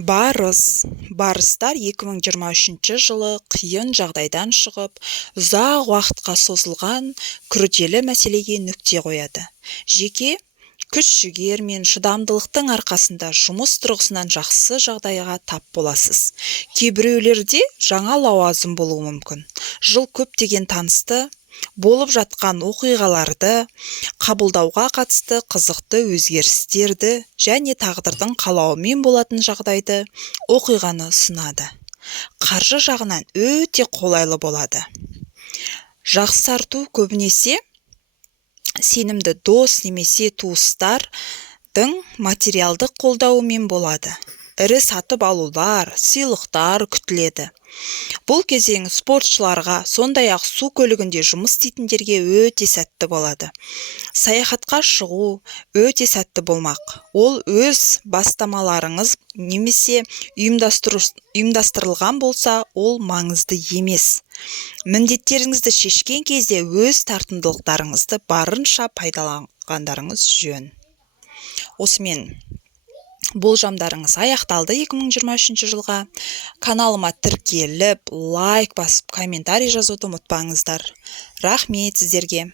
Барыстар 2023 жылы қиын жағдайдан шығып, ұзақ уақытқа созылған күрделі мәселеге нүкте қояды. Жеке күш-жігер мен шыдамдылықтың арқасында жұмыс тұрғысынан жақсы жағдайға тап боласыз. Кейбіреулерде жаңа лауазым болуы мүмкін. Жыл көптеген танысты, болып жатқан оқиғаларды, қабылдауға қатысты қызықты өзгерістерді және тағдырдың қалауымен болатын жағдайды, оқиғаны ұсынады. Қаржы жағынан өте қолайлы болады. Жақсарту көбінесе сенімді дос немесе туыстардың материалдық қолдауымен болады. Ірі сатып алулар, сыйлықтар күтіледі. Бұл кезең спортшыларға, сондай-ақ су көлігінде жұмыс істейтіндерге өте сәтті болады. Саяхатқа шығу өте сәтті болмақ. Ол өз бастамаларыңыз немесе ұйымдастырылған болса, ол маңызды емес. Міндеттеріңізді шешкен кезде өз тартымдылықтарыңызды барынша пайдаланғандарыңыз жөн. Осымен болжамдарыңыз аяқталды 2023 жылға. Каналыма тіркеліп, лайк басып, комментарий жазуды ұмытпаңыздар. Рахмет сіздерге.